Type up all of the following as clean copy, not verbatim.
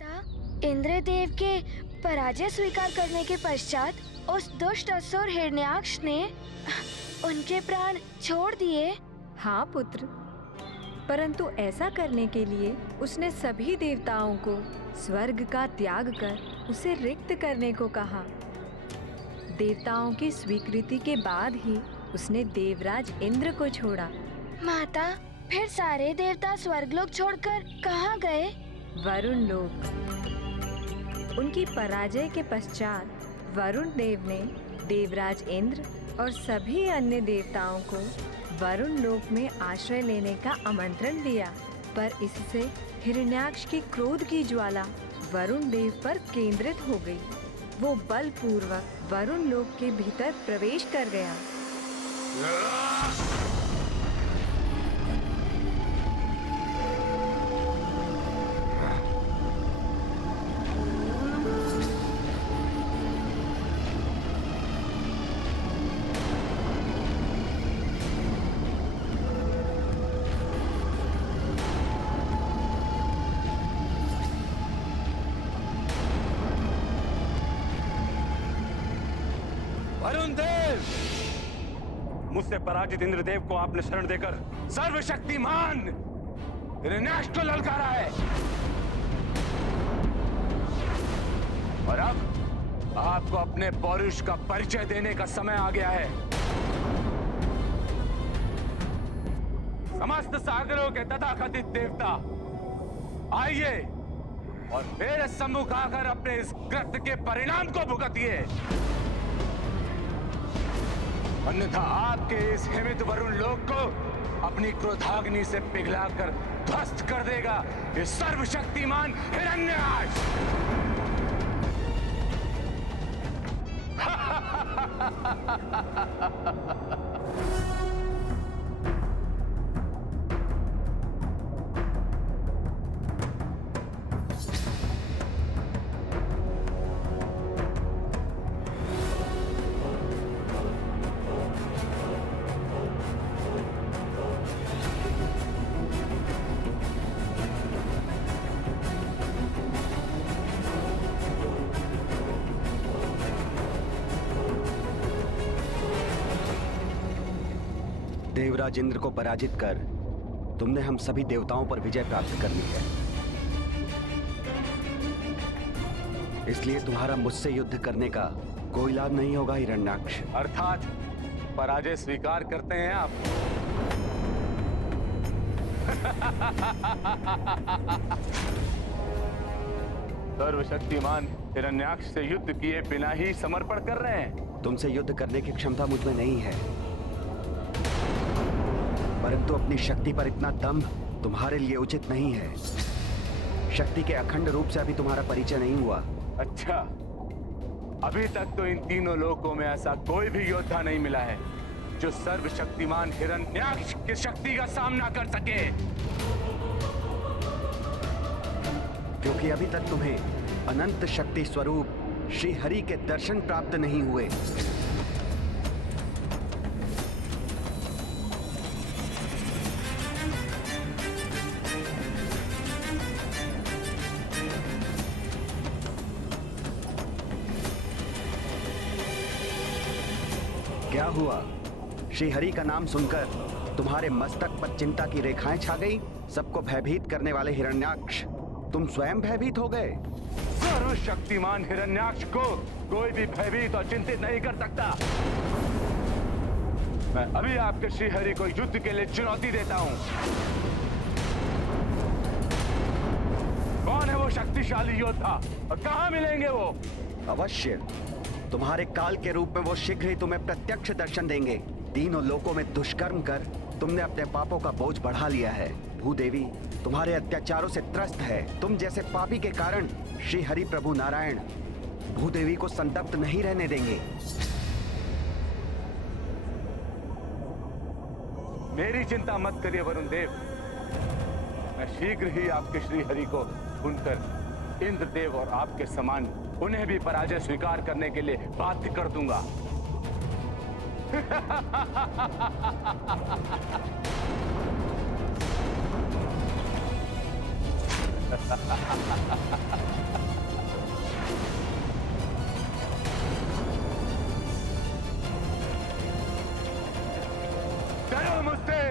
माता, इंद्रदेव के पराजय स्वीकार करने के पश्चात उस दुष्ट असुर हिरण्याक्ष ने उनके प्राण छोड़ दिए। हाँ पुत्र, परंतु ऐसा करने के लिए उसने सभी देवताओं को स्वर्ग का त्याग कर उसे रिक्त करने को कहा। देवताओं की स्वीकृति के बाद ही उसने देवराज इंद्र को छोड़ा। माता, फिर सारे देवता स्वर्गलोक छोड़कर कहाँ गए? वरुण लोक। उनकी पराजय के पश्चात वरुण देव ने देवराज इंद्र और सभी अन्य देवताओं को वरुण लोक में आश्रय लेने का आमंत्रण दिया, पर इससे हिरण्याक्ष की क्रोध की ज्वाला वरुण देव पर केंद्रित हो गई। वो बलपूर्वक वरुण लोक के भीतर प्रवेश कर गया। वरुण देव, मुझसे पराजित इंद्रदेव को आपने शरण देकर सर्वशक्तिमान हिरण्याक्ष को ललकारा है, और अब आपको अपने पौरुष का परिचय देने का समय आ गया है। समस्त सागरों के तथाकथित देवता, आइए और मेरे सम्मुख आकर अपने इस कृत्य के परिणाम को भुगतिए, अन्यथा आपके इस हिमित वरुण लोक को अपनी क्रोधाग्नि से पिघलाकर ध्वस्त कर देगा ये सर्वशक्तिमान हिरण्याक्ष। देवराज इंद्र को पराजित कर तुमने हम सभी देवताओं पर विजय प्राप्त कर ली है, इसलिए तुम्हारा मुझसे युद्ध करने का कोई लाभ नहीं होगा हिरण्याक्ष। अर्थात पराजय स्वीकार करते हैं आप? सर्वशक्तिमान हिरण्याक्ष से युद्ध किए बिना ही समर्पण कर रहे हैं? तुमसे युद्ध करने की क्षमता मुझमें नहीं है, परंतु अपनी शक्ति पर इतना दम्भ तुम्हारे लिए उचित नहीं है। शक्ति के अखंड रूप से अभी तुम्हारा परिचय नहीं हुआ। अच्छा, अभी तक तो इन तीनों लोकों में ऐसा कोई भी योद्धा नहीं मिला है जो सर्वशक्तिमान हिरण्याक्ष की शक्ति का सामना कर सके। क्योंकि अभी तक तुम्हें अनंत शक्ति स्वरूप श्री हरि के दर्शन प्राप्त नहीं हुए। क्या हुआ? श्री हरि का नाम सुनकर तुम्हारे मस्तक पर चिंता की रेखाएं छा गई? सबको भयभीत करने वाले हिरण्याक्ष, तुम स्वयं भयभीत हो गए। सर्वशक्तिमान हिरण्याक्ष को कोई भी भयभीत और चिंतित नहीं कर सकता। मैं अभी आपके श्री हरि को युद्ध के लिए चुनौती देता हूं। कौन है वो शक्तिशाली योद्धा और कहां मिलेंगे वो? अवश्य, तुम्हारे काल के रूप में वो शीघ्र ही तुम्हें प्रत्यक्ष दर्शन देंगे। तीनों लोकों में दुष्कर्म कर तुमने अपने पापों का बोझ बढ़ा लिया है। भूदेवी तुम्हारे अत्याचारों से त्रस्त है। तुम जैसे पापी के कारण श्री हरि प्रभु नारायण भूदेवी को संतप्त नहीं रहने देंगे। मेरी चिंता मत करिए वरुण देव, मैं शीघ्र ही आपके श्री हरि को सुनकर इंद्रदेव और आपके समान उन्हें भी पराजय स्वीकार करने के लिए बाध्य कर दूंगा। डरो मुझसे,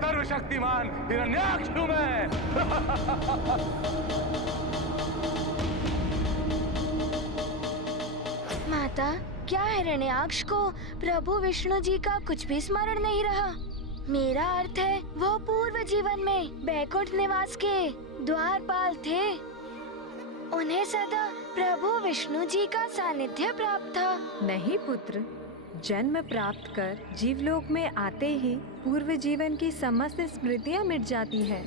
सर्वशक्तिमान हिरण्याक्ष हूं मैं। माता, क्या हिरण्याक्ष को प्रभु विष्णु जी का कुछ भी स्मरण नहीं रहा? मेरा अर्थ है वो पूर्व जीवन में बैकुंठ निवास के द्वारपाल थे। उन्हें सदा प्रभु विष्णु जी का सानिध्य प्राप्त था। नहीं पुत्र, जन्म प्राप्त कर जीवलोक में आते ही पूर्व जीवन की समस्त स्मृतियां मिट जाती हैं।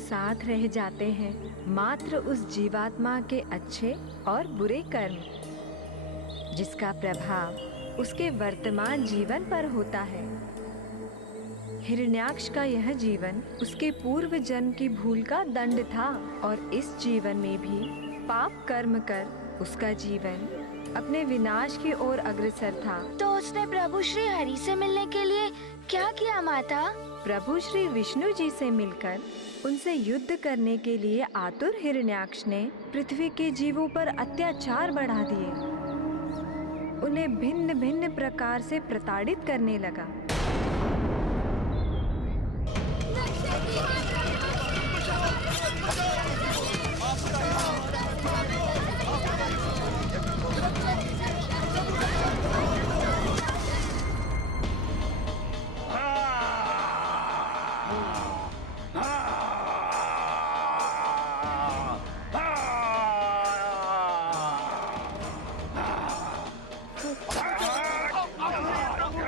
साथ रह जाते हैं मात्र उस जीवात्मा के अच्छे और बुरे कर्म, जिसका प्रभाव उसके वर्तमान जीवन पर होता है। हिरण्याक्ष का यह जीवन उसके पूर्व जन्म की भूल का दंड था और इस जीवन में भी पाप कर्म कर उसका जीवन अपने विनाश की ओर अग्रसर था। तो उसने प्रभु श्री हरि से मिलने के लिए क्या किया माता? प्रभु श्री विष्णु जी से मिलकर उनसे युद्ध करने के लिए आतुर हिरण्याक्ष ने पृथ्वी के जीवों पर अत्याचार बढ़ा दिए। उन्हें भिन्न भिन्न प्रकार से प्रताड़ित करने लगा।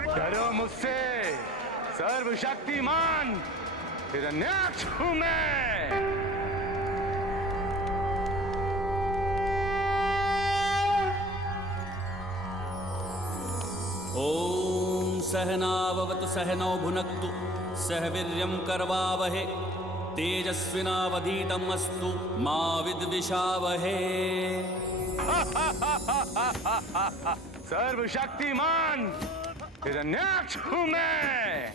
डरो मुझसे, सर्वशक्तिमान हिरण्याक्ष हूं मैं। ओम सहनाववतु सहनौ भुनक्तु सह वीर्यं करवावहे तेजस्विनावधीतमस्तु मा विद्विषावहे। सर्वशक्तिमान हिरण्याक्ष हूं मैं।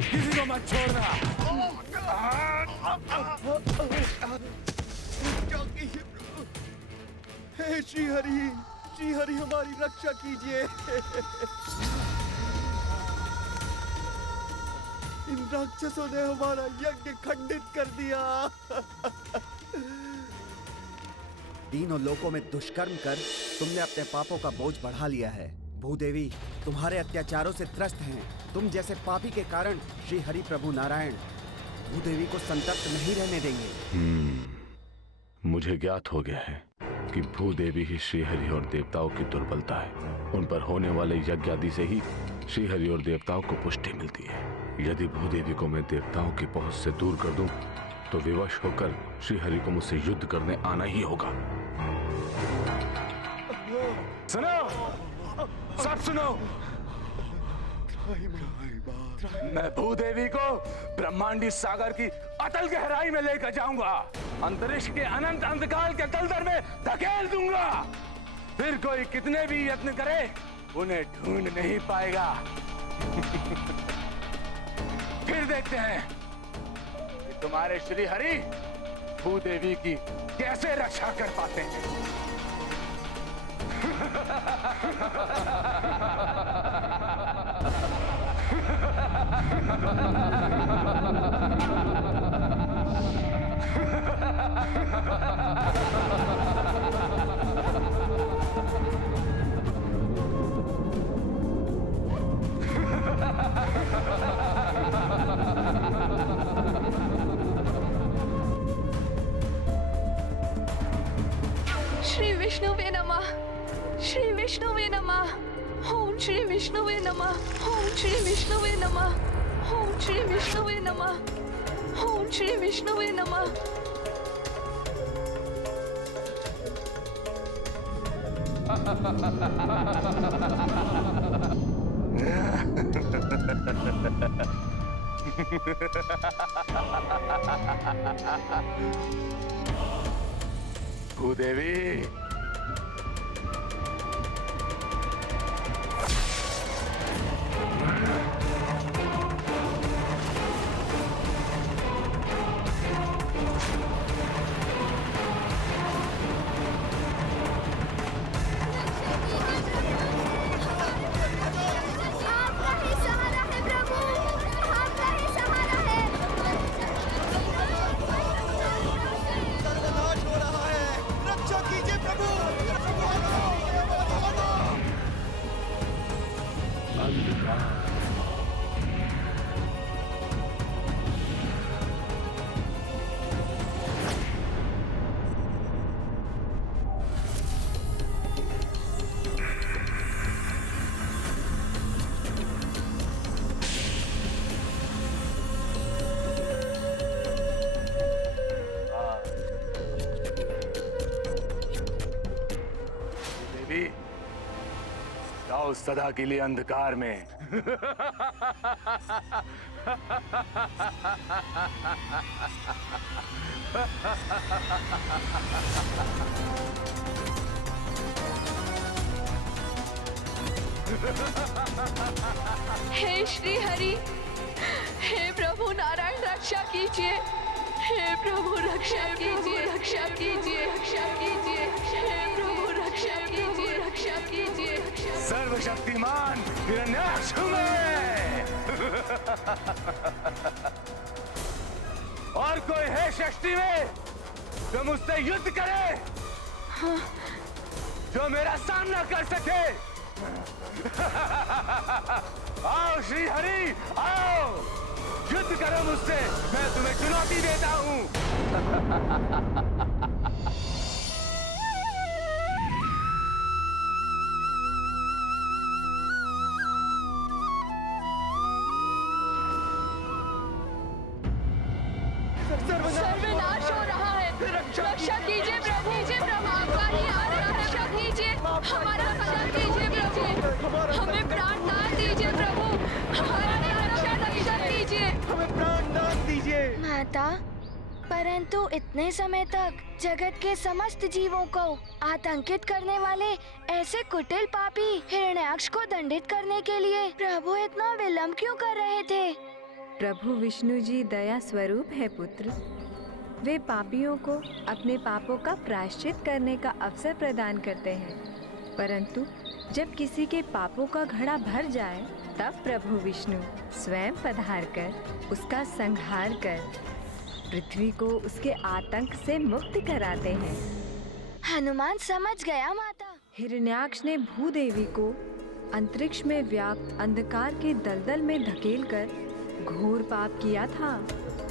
किसी को मत छोड़ना। हे श्री हरि हमारी रक्षा कीजिए। इन राक्षसों ने हमारा यज्ञ खंडित कर दिया। तीनों लोकों में दुष्कर्म कर तुमने अपने पापों का बोझ बढ़ा लिया है। भूदेवी तुम्हारे अत्याचारों से त्रस्त हैं। तुम जैसे पापी के कारण श्री हरि प्रभु नारायण भूदेवी को संतप्त नहीं रहने देंगे। मुझे ज्ञात हो गया है कि भूदेवी ही श्रीहरि और देवताओं की दुर्बलता है। उन पर होने वाले यज्ञ आदि से ही श्रीहरि और देवताओं को पुष्टि मिलती है। यदि भूदेवी को मैं देवताओं की पहुंच से दूर कर दूं, तो विवश होकर श्रीहरि को मुझसे युद्ध करने आना ही होगा। सुनो, सब सुनो। मैं भूदेवी को ब्रह्मांडी सागर की अतल गहराई में लेकर जाऊंगा। अंतरिक्ष के अनंत अंधकार के तलतर में धकेल दूंगा। फिर कोई कितने भी यत्न करे, उन्हें ढूंढ नहीं पाएगा। फिर देखते हैं कि तुम्हारे श्री हरि भूदेवी की कैसे रक्षा कर पाते हैं। श्री विष्णुवे नमः। श्री विष्णुवे नमः। ओम श्री विष्णुवे नमः। ओम श्री विष्णुवे नमः। ओम श्री विष्णुवे नमः। ओम श्री विष्णुवे नमः। भूदेवी, जाओ सदा के लिए अंधकार में। हे श्री हरि, हे प्रभु नारायण रक्षा कीजिए। हे प्रभु रक्षा कीजिए, रक्षा कीजिए, रक्षा कीजिए। हे प्रभु रक्षा कीजिए, रक्षा कीजिए। सर्वशक्तिमान हिरण्याक्ष हूं मैं। और कोई है सृष्टि में जो मुझसे युद्ध करे, जो मेरा सामना कर सके? आओ श्री हरि, आओ युद्ध करो मुझसे, मैं तुम्हें चुनौती देता हूं। सर्वनाश हो रहा है। रक्षा कीजिए प्रभु, आपका ही आ रहा है। रक्षा कीजिए, हमारा रक्षा कीजिए प्रभु, हमें प्राण दान दीजिए प्रभु, हमारा रक्षा कीजिए, हमें प्राण दान दीजिए। माता, परंतु इतने समय तक जगत के समस्त जीवों को आतंकित करने वाले ऐसे कुटिल पापी हिरण्याक्ष को दंडित करने के लिए प्रभु इतना विलंब क्यों कर रहे थे? प्रभु विष्णु जी दया स्वरूप है पुत्र। वे पापियों को अपने पापों का प्रायश्चित करने का अवसर प्रदान करते हैं, परंतु जब किसी के पापों का घड़ा भर जाए तब प्रभु विष्णु स्वयं पधार कर उसका संहार कर पृथ्वी को उसके आतंक से मुक्त कराते हैं। हनुमान समझ गया माता। हिरण्याक्ष ने भूदेवी को अंतरिक्ष में व्याप्त अंधकार के दलदल में धकेलकर घोर पाप किया था।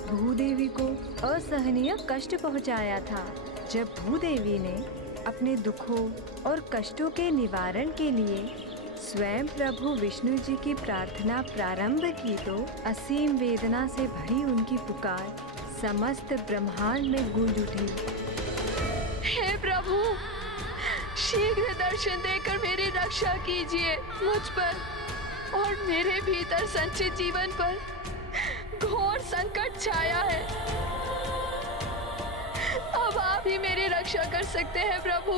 भूदेवी को असहनीय कष्ट पहुंचाया था। जब भूदेवी ने अपने दुखों और कष्टों के निवारण के लिए स्वयं प्रभु विष्णु जी की प्रार्थना प्रारंभ की तो असीम वेदना से भरी उनकी पुकार समस्त ब्रह्मांड में गूंज उठी। हे प्रभु, शीघ्र दर्शन देकर मेरी रक्षा कीजिए। मुझ पर और मेरे भीतर संचित जीवन पर घोर संकट छाया है। अब आप ही मेरी रक्षा कर सकते हैं प्रभु,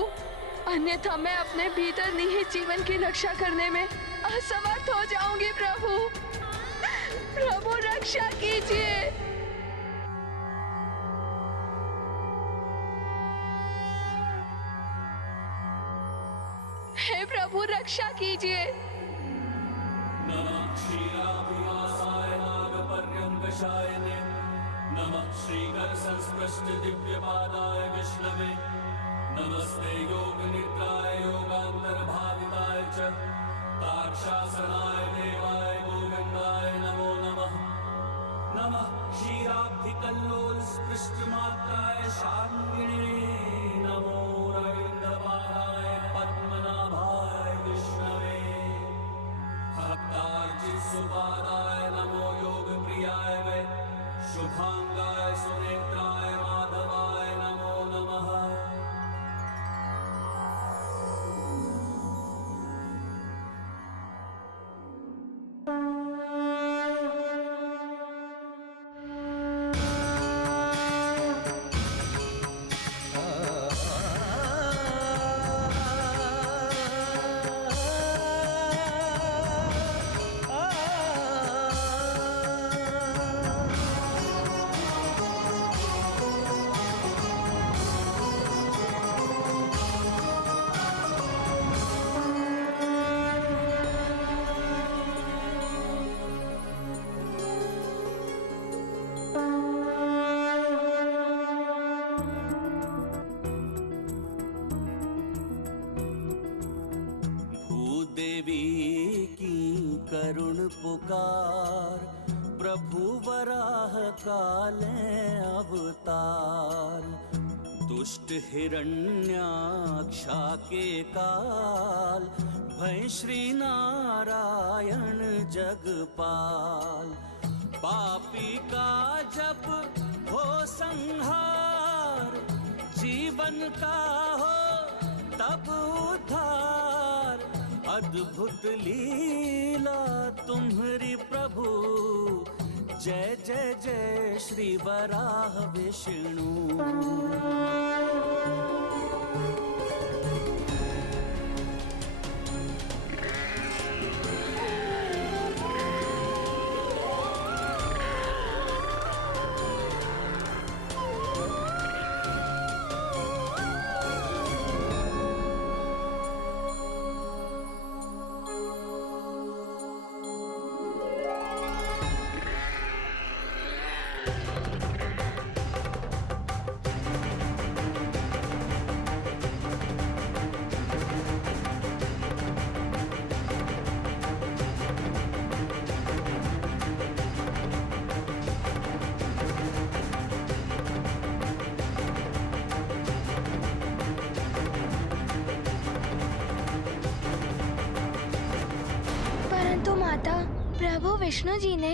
अन्यथा मैं अपने भीतर निहित जीवन की रक्षा करने में असमर्थ हो जाऊंगी। प्रभु रक्षा कीजिए। हे प्रभु रक्षा कीजिए। नमः क्षीराभिलाषाय नागपर्यङ्कशायने, नमः श्रीकर संस्पृष्ट दिव्यपादाय विष्णवे, नमस्ते योगनिद्राय योगान्तर्भाविताय च तार्क्षासनाय देवाय गोविन्दाय नमो नमः। नमः क्षीराब्धिकल्लोल स्पृष्टमात्राय शार्ङ्गिणे, नमो रविन्द्रपादाय पद्मनाभाय विष्णवे, भक्तार्चित सुपादाय नमो योग प्रियाय वै, शुभांगाय सुनेत्राय माधवाय नमो नमः। देवी की करुण पुकार, प्रभु वराह काले अवतार, दुष्ट हिरण्याक्षा के काल, भय श्री नारायण जगपाल। पापी का जब हो संहार, जीवन का हो तब उद्धार, अद्भुत लीला तुम्हारी प्रभु, जय जय जय श्री वराह विष्णु। परंतु माता, प्रभु विष्णु जी ने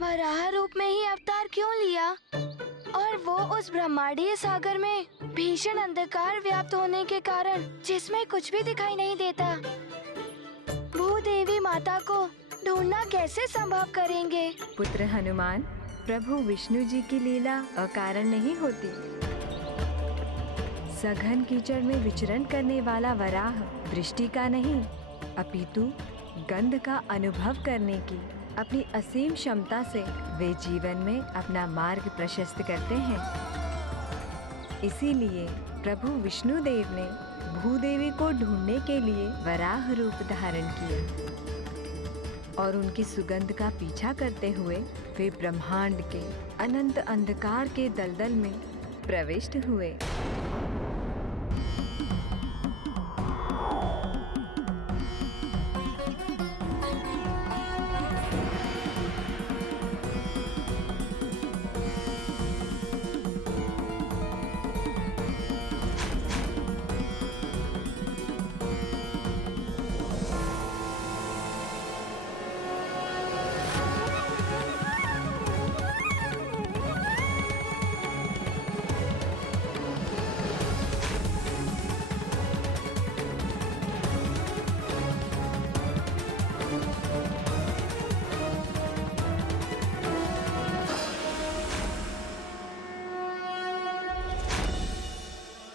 वराह रूप में ही अवतार क्यों लिया? और वो उस ब्रह्मांडीय सागर में भीषण अंधकार व्याप्त होने के कारण जिसमें कुछ भी दिखाई नहीं देता, भूदेवी माता को ढूंढना कैसे संभव करेंगे? पुत्र हनुमान, प्रभु विष्णु जी की लीला अकारण नहीं होती। सघन कीचड़ में विचरण करने वाला वराह दृष्टि का नहीं, अपितु गंध का अनुभव करने की अपनी असीम क्षमता से वे जीवन में अपना मार्ग प्रशस्त करते हैं। इसीलिए प्रभु विष्णु देव ने भूदेवी को ढूंढने के लिए वराह रूप धारण किया और उनकी सुगंध का पीछा करते हुए वे ब्रह्मांड के अनंत अंधकार के दलदल में प्रविष्ट हुए।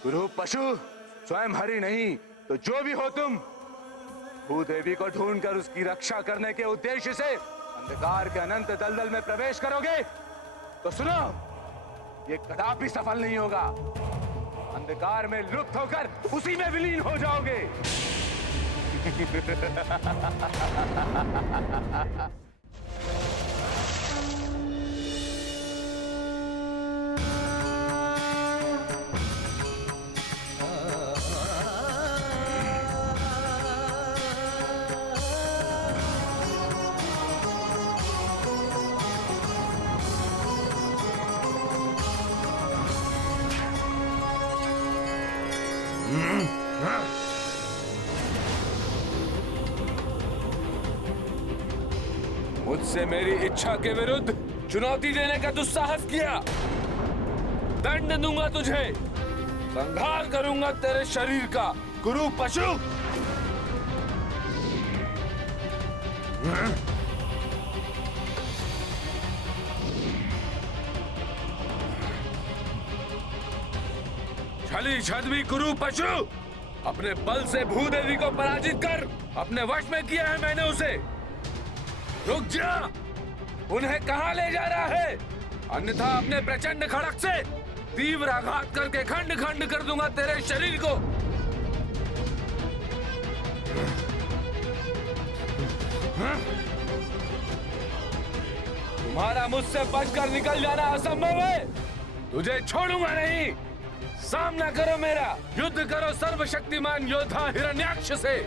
गुरु पशु, स्वयं हरि नहीं तो जो भी हो तुम, भूदेवी को ढूंढकर उसकी रक्षा करने के उद्देश्य से अंधकार के अनंत दलदल में प्रवेश करोगे तो सुनो, ये कदापि सफल नहीं होगा। अंधकार में लुप्त होकर उसी में विलीन हो जाओगे। मुझसे मेरी इच्छा के विरुद्ध चुनौती देने का दुस्साहस किया, दंड दूंगा तुझे, संहार करूंगा तेरे शरीर का, गुरु पशु। छली छद्मी गुरु पशु, अपने बल से भूदेवी को पराजित कर अपने वश में किया है मैंने उसे। रुक जा, उन्हें कहां ले जा रहा है? अन्यथा अपने प्रचंड खड़क से तीव्र आघात करके खंड खंड कर दूंगा तेरे शरीर को। तुम्हारा मुझसे बचकर निकल जाना असंभव है, तुझे छोड़ूंगा नहीं। सामना करो मेरा, युद्ध करो सर्वशक्तिमान योद्धा हिरण्याक्ष से।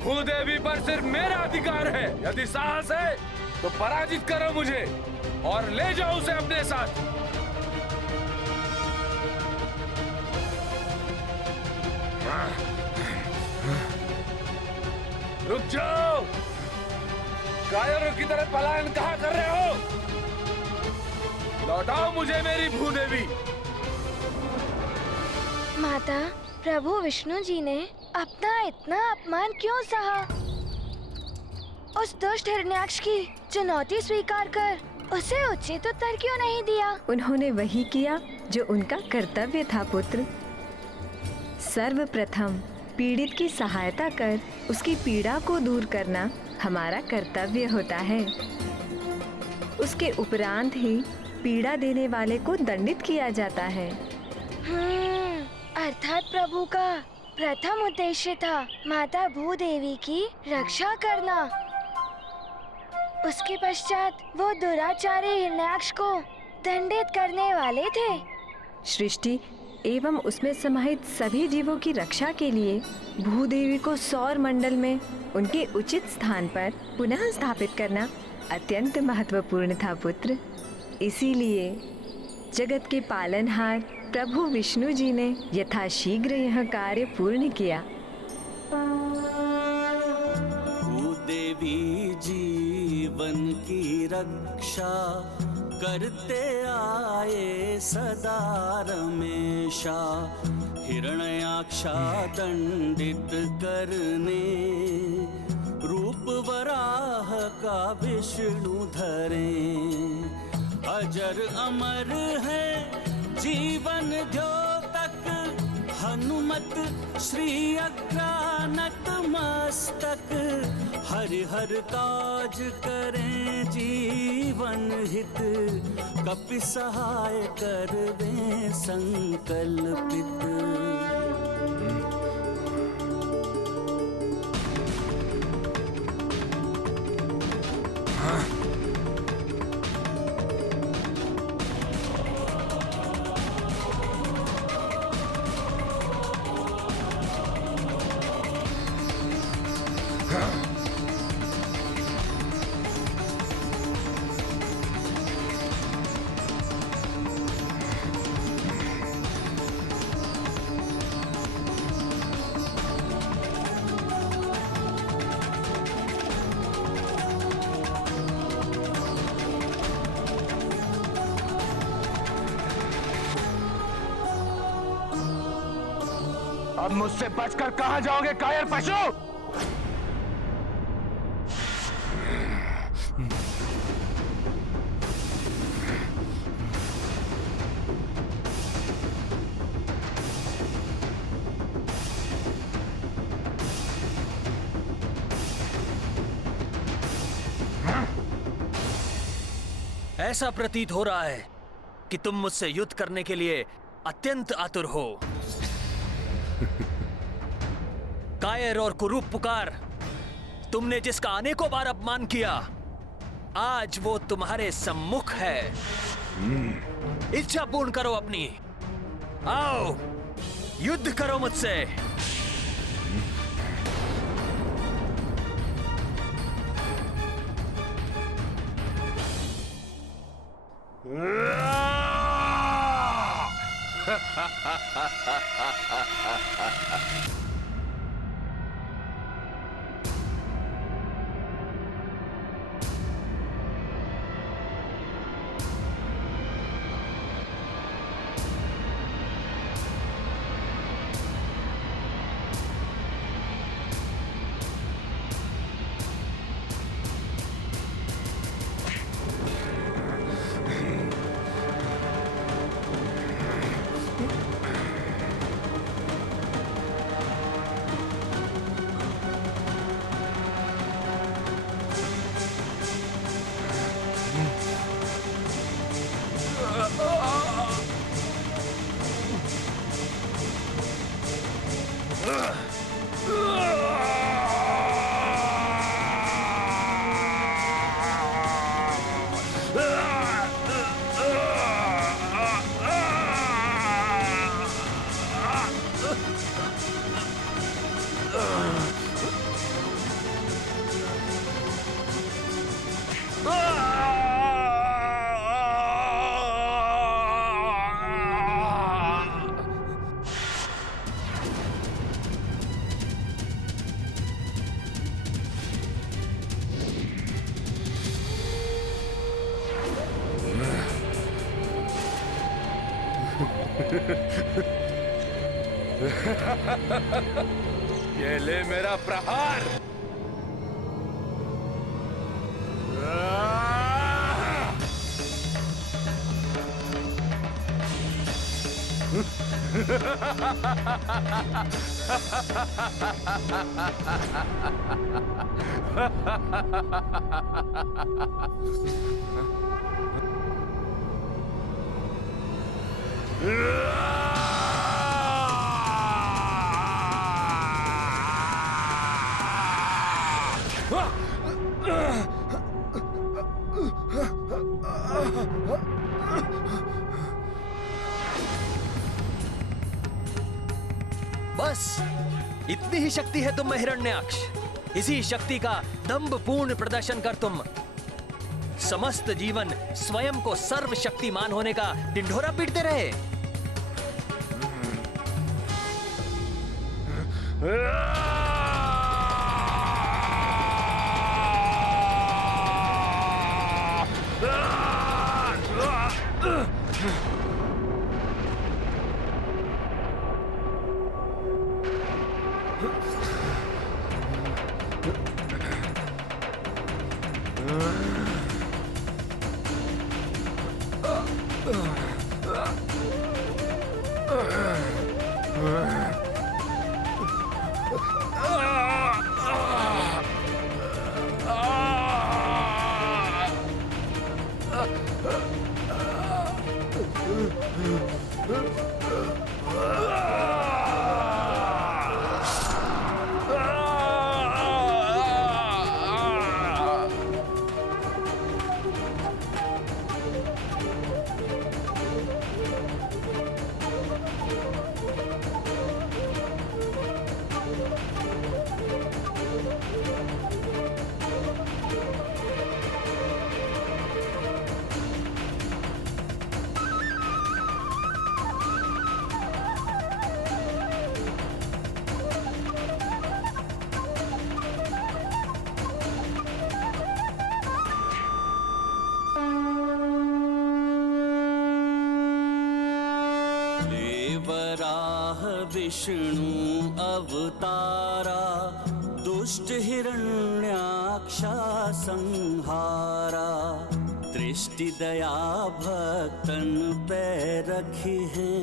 भूदेवी पर सिर्फ मेरा अधिकार है, यदि साहस है तो पराजित करो मुझे और ले जाओ उसे अपने साथ। रुक जाओ, कायरों की तरह पलायन कहाँ कर रहे हो? लौटाओ मुझे मेरी भूदेवी। माता, प्रभु विष्णु जी ने अपना इतना अपमान क्यों सहा? उस दुष्ट हिरण्याक्ष की चुनौती स्वीकार कर उसे उचित उत्तर क्यों नहीं दिया? उन्होंने वही किया जो उनका कर्तव्य था पुत्र। सर्वप्रथम पीड़ित की सहायता कर उसकी पीड़ा को दूर करना हमारा कर्तव्य होता है। उसके उपरांत ही पीड़ा देने वाले को दंडित किया जाता है। अर्थात प्रभु का प्रथम उद्देश्य था माता भूदेवी की रक्षा करना। उसके पश्चात वो दुराचारी हिरण्याक्ष को दंडित करने वाले थे। सृष्टि एवं उसमें समाहित सभी जीवों की रक्षा के लिए भूदेवी को सौर मंडल में उनके उचित स्थान पर पुनः स्थापित करना अत्यंत महत्वपूर्ण था पुत्र। इसीलिए जगत के पालनहार प्रभु विष्णु जी ने यथाशीघ्र यह कार्य पूर्ण किया। भूदेवी जीवन की रक्षा करते आए सदा रमेशा। हिरण्याक्षा दंडित करने रूप वराह का विष्णु धरे। अजर अमर है जीवन द्योतक हनुमत श्री अग्रानत मस्तक। हरिहर काज करें जीवन हित कपि सहाय करवें संकल्पित। अब मुझसे बचकर कहां जाओगे कायर पशु? ऐसा प्रतीत हो रहा है कि तुम मुझसे युद्ध करने के लिए अत्यंत आतुर हो। कायर और कुरूप पुकार, तुमने जिसका अनेकों बार अपमान किया, आज वो तुम्हारे सम्मुख है। इच्छा पूर्ण करो अपनी। आओ युद्ध करो मुझसे। ये ले मेरा प्रहार। बस इतनी ही शक्ति है तुम में हिरण्याक्ष। इसी शक्ति का दंभपूर्ण प्रदर्शन कर तुम समस्त जीवन स्वयं को सर्वशक्तिमान होने का ढिंढोरा पीटते रहे। वराह विष्णु अवतारा दुष्ट हिरण्याक्षा संहारा। दृष्टि दया भक्तन पे रखी है,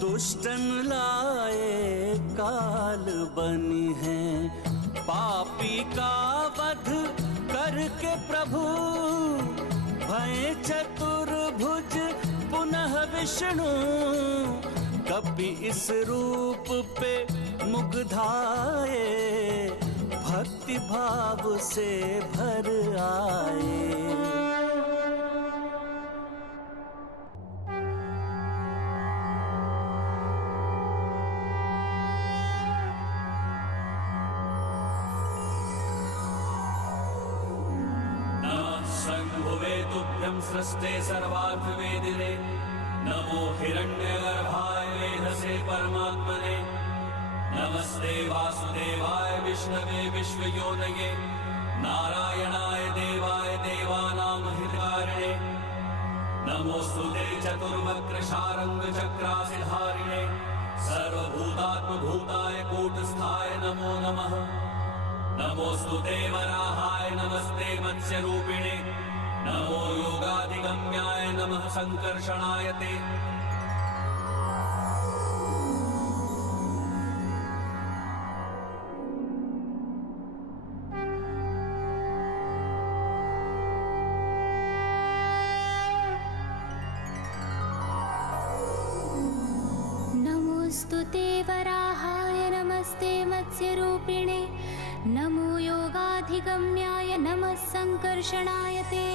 दुष्टन लाए काल बनी है। पापी का वध करके प्रभु भय चतुर्भुज पुनः विष्णु। कभी इस रूप पे मुग्धाए, भक्ति भाव से भर आए। संभुवे तुभ्यं सृष्टे सर्वार्थ वेदिने। नमो हिरण्यगर्भाय वेधसे परमात्मने। नमस्ते वासुदेवाय विष्णवे विश्वयोनये। नारायणाय देवाय देवानां हितकारिणे। नमोस्तुते चतुर्वक्र शारंग चक्रासिधारिणे। सर्वभूतात्मभूताय कूटस्थाय नमो नमः। नमोस्तुते वराहाय नमस्ते मत्स्यरूपिणे। नमो योगाधिगम्याय नमः संकर्षणाय ते। नमोस्तुते वराहाय नमस्ते मत्स्यरूपिणे। नमो योगाधिगम्याय नमः संकर्षणाय ते।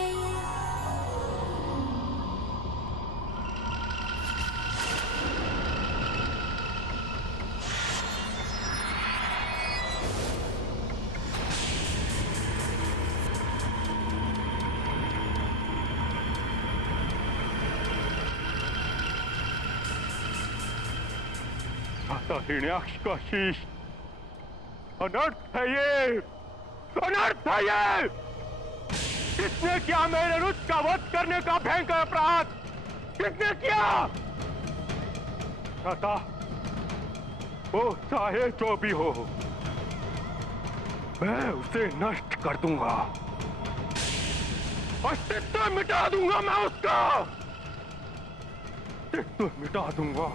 हिरण्याक्ष का शीश अनर्थ है ये, अनर्थ है ये। किसने किया मेरे रुच का वध करने का भयंकर अपराध? किसने किया? छता वो चाहे जो भी हो, मैं उसे नष्ट कर दूंगा, अस्तित्व मिटा दूंगा, मैं उसका अस्तित्व मिटा दूंगा।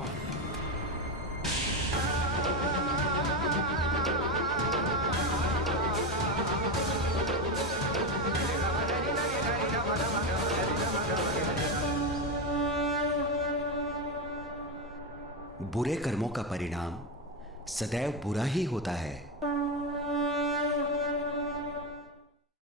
बुरे कर्मों का परिणाम सदैव बुरा ही होता है।